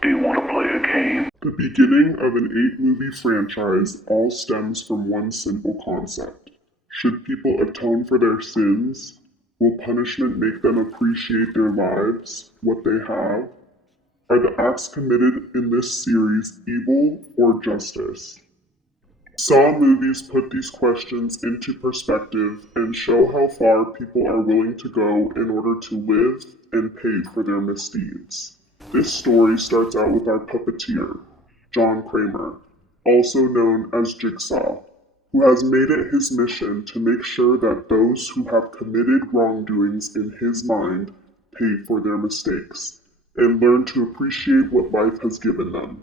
Do you want to play a game? The beginning of an 8-movie franchise all stems from one simple concept. Should people atone for their sins? Will punishment make them appreciate their lives, what they have? Are the acts committed in this series evil or justice? Saw movies put these questions into perspective and show how far people are willing to go in order to live and pay for their misdeeds. This story starts out with our puppeteer, John Kramer, also known as Jigsaw, who has made it his mission to make sure that those who have committed wrongdoings in his mind pay for their mistakes and learn to appreciate what life has given them.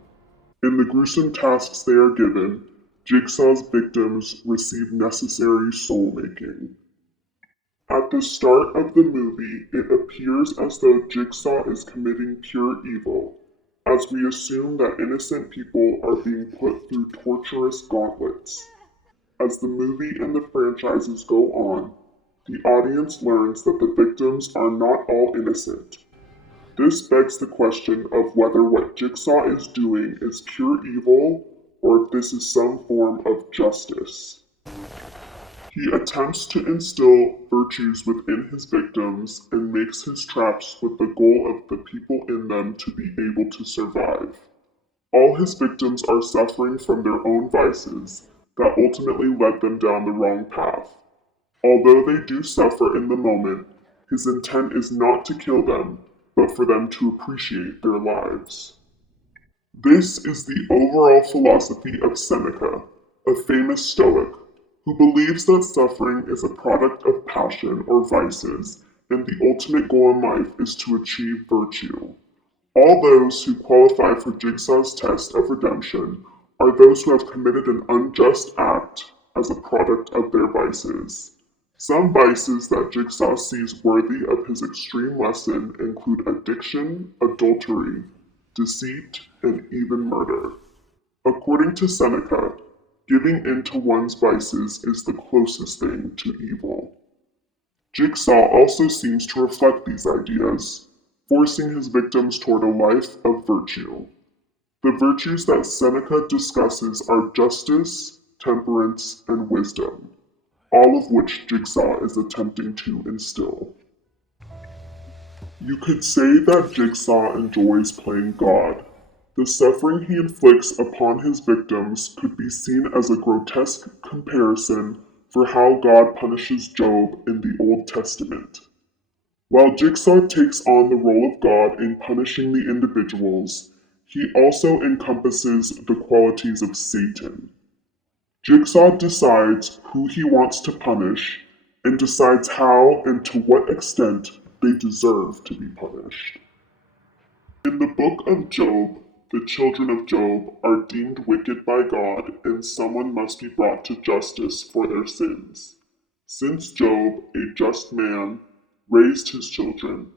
In the gruesome tasks they are given, Jigsaw's victims receive necessary soul-making. At the start of the movie, it appears as though Jigsaw is committing pure evil, as we assume that innocent people are being put through torturous gauntlets. As the movie and the franchises go on, the audience learns that the victims are not all innocent. This begs the question of whether what Jigsaw is doing is pure evil or if this is some form of justice. He attempts to instill virtues within his victims and makes his traps with the goal of the people in them to be able to survive. All his victims are suffering from their own vices that ultimately led them down the wrong path. Although they do suffer in the moment, his intent is not to kill them, but for them to appreciate their lives. This is the overall philosophy of Seneca, a famous Stoic, who believes that suffering is a product of passion or vices, and the ultimate goal in life is to achieve virtue. All those who qualify for Jigsaw's test of redemption are those who have committed an unjust act as a product of their vices. Some vices that Jigsaw sees worthy of his extreme lesson include addiction, adultery, deceit, and even murder. According to Seneca, giving in to one's vices is the closest thing to evil. Jigsaw also seems to reflect these ideas, forcing his victims toward a life of virtue. The virtues that Seneca discusses are justice, temperance, and wisdom, all of which Jigsaw is attempting to instill. You could say that Jigsaw enjoys playing God. The suffering he inflicts upon his victims could be seen as a grotesque comparison for how God punishes Job in the Old Testament. While Jigsaw takes on the role of God in punishing the individuals, he also encompasses the qualities of Satan. Jigsaw decides who he wants to punish and decides how and to what extent they deserve to be punished. In the book of Job, the children of Job are deemed wicked by God and someone must be brought to justice for their sins. Since Job, a just man, raised his children,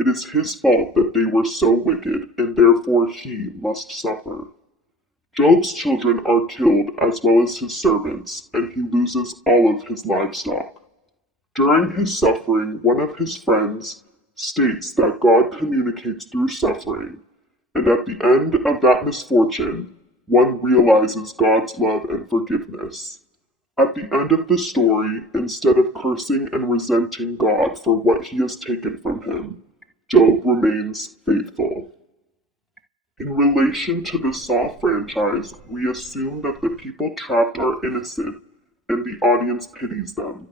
it is his fault that they were so wicked and therefore he must suffer. Job's children are killed as well as his servants, and he loses all of his livestock. During his suffering, one of his friends states that God communicates through suffering, and at the end of that misfortune, one realizes God's love and forgiveness. At the end of the story, instead of cursing and resenting God for what he has taken from him, Job remains faithful. In relation to the Saw franchise, we assume that the people trapped are innocent and the audience pities them.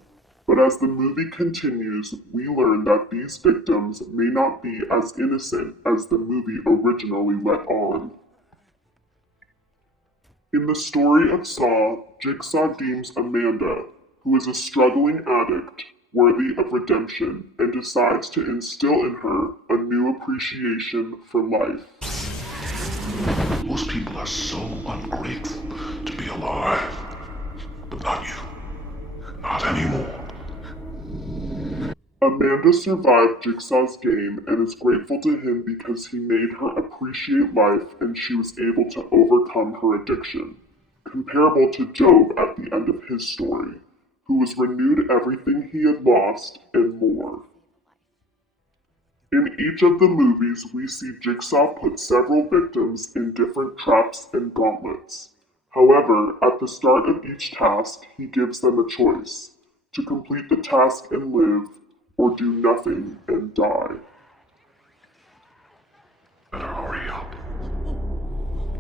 But as the movie continues, we learn that these victims may not be as innocent as the movie originally let on. In the story of Saw, Jigsaw deems Amanda, who is a struggling addict, worthy of redemption and decides to instill in her a new appreciation for life. Most people are so ungrateful to be alive. But not you. Not anymore. Amanda survived Jigsaw's game and is grateful to him because he made her appreciate life and she was able to overcome her addiction, comparable to Job at the end of his story, who was renewed everything he had lost and more. In each of the movies, we see Jigsaw put several victims in different traps and gauntlets. However, at the start of each task, he gives them a choice to complete the task and live, or do nothing and die. Better hurry up.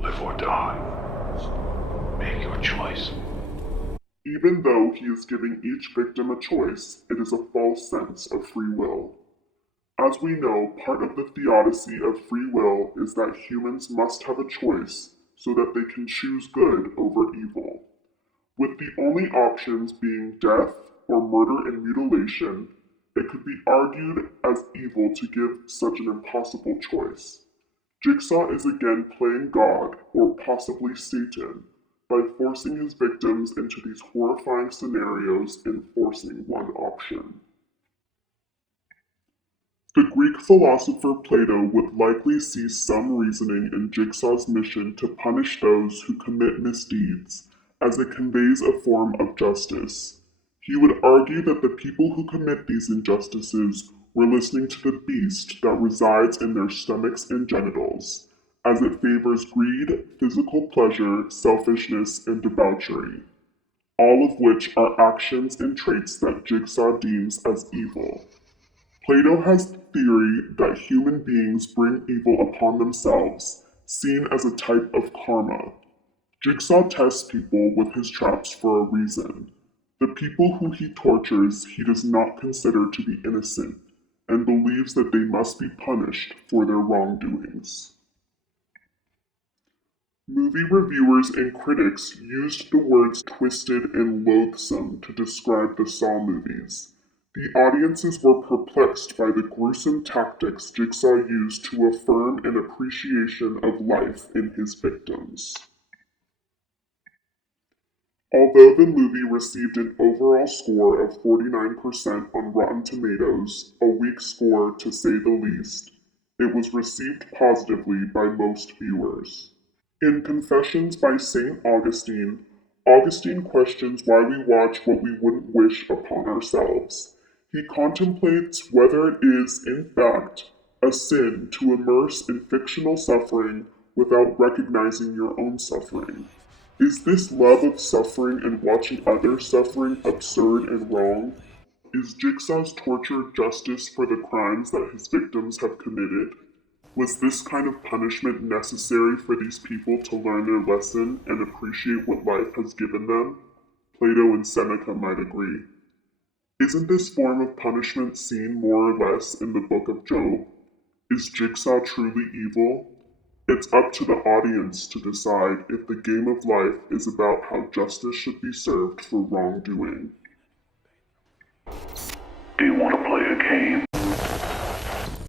Live or die. Make your choice. Even though he is giving each victim a choice, it is a false sense of free will. As we know, part of the theodicy of free will is that humans must have a choice so that they can choose good over evil. With the only options being death or murder and mutilation, it could be argued as evil to give such an impossible choice. Jigsaw is again playing God, or possibly Satan, by forcing his victims into these horrifying scenarios and forcing one option. The Greek philosopher Plato would likely see some reasoning in Jigsaw's mission to punish those who commit misdeeds, as it conveys a form of justice. He would argue that the people who commit these injustices were listening to the beast that resides in their stomachs and genitals, as it favors greed, physical pleasure, selfishness, and debauchery, all of which are actions and traits that Jigsaw deems as evil. Plato has the theory that human beings bring evil upon themselves, seen as a type of karma. Jigsaw tests people with his traps for a reason. The people who he tortures he does not consider to be innocent, and believes that they must be punished for their wrongdoings. Movie reviewers and critics used the words twisted and loathsome to describe the Saw movies. The audiences were perplexed by the gruesome tactics Jigsaw used to affirm an appreciation of life in his victims. Although the movie received an overall score of 49% on Rotten Tomatoes, a weak score to say the least, it was received positively by most viewers. In Confessions by St. Augustine, Augustine questions why we watch what we wouldn't wish upon ourselves. He contemplates whether it is, in fact, a sin to immerse in fictional suffering without recognizing your own suffering. Is this love of suffering and watching others suffering absurd and wrong? Is Jigsaw's torture justice for the crimes that his victims have committed? Was this kind of punishment necessary for these people to learn their lesson and appreciate what life has given them? Plato and Seneca might agree. Isn't this form of punishment seen more or less in the Book of Job? Is Jigsaw truly evil? It's up to the audience to decide if the game of life is about how justice should be served for wrongdoing. Do you want to play a game?